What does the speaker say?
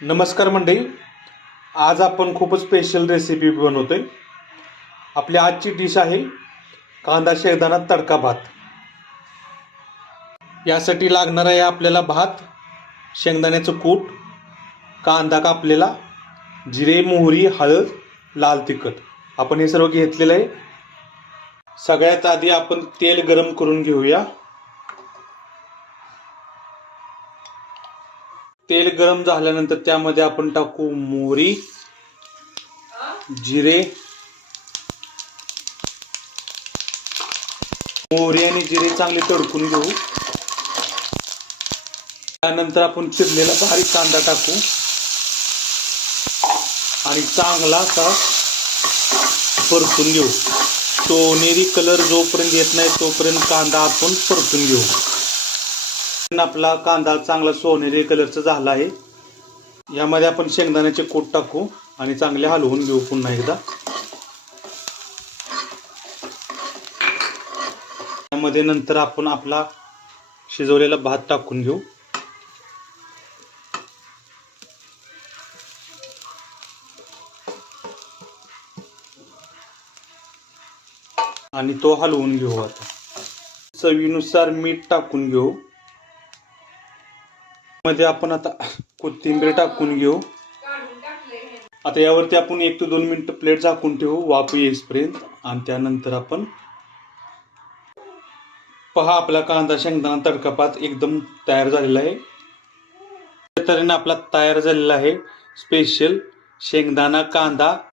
नमस्कार मंडळी, आज आपण खूपच स्पेशल रेसिपी बनवतोय। आपली आजची डिश आहे कांदा शेंगदाणा तडका भात। यासाठी लागणार आहे आपल्याला भात, शेंगदाण्याचं कूट, कांदा कापलेला, जिरे मोहरी हळद लाल तिखट। आपण हे सर्व घेतलेलं आहे। सगळ्यात आधी आपण तेल गरम करून घेऊया। तेल गरम झाल्यानंतर त्यामध्ये आपण टाकू मोहरी, जिरे, मोहरी आणि जिरे चांगले तडकून घेऊ। त्यानंतर आपण चिरलेला बारीक कांदा टाकू आणि चांगला असा परतून घेऊ। सोनेरी कलर जोपर्यंत येत नाही तोपर्यंत कांदा आपण परतून घेऊ। आपला कांदा चांगला सोनेरी कलरचा झाला आहे। यामध्ये आपण शेंगदाण्याचे कूट टाकू आणि चांगले हलवून घेऊ पुन्हा एकदा। यामध्ये नंतर आपण आपला शिजवलेला भात टाकून घेऊ आणि तो हलवून घेऊ। आता चवीनुसार मीठ टाकून घेऊ। मध्ये आपण आता कोथिंबीर टाकून घेऊ। आता यावरती आपण 1 ते 2 मिनिट प्लेट झाकून ठेवू वाफ येईपर्यंत आणि त्यानंतर आपण पहा आपला कांदा शेंगदाणा तडका भात एकदम तयार झालेला आहे। त्या तऱ्हेने आपला तयार झालेला आहे स्पेशल शेंगदाणा कांदा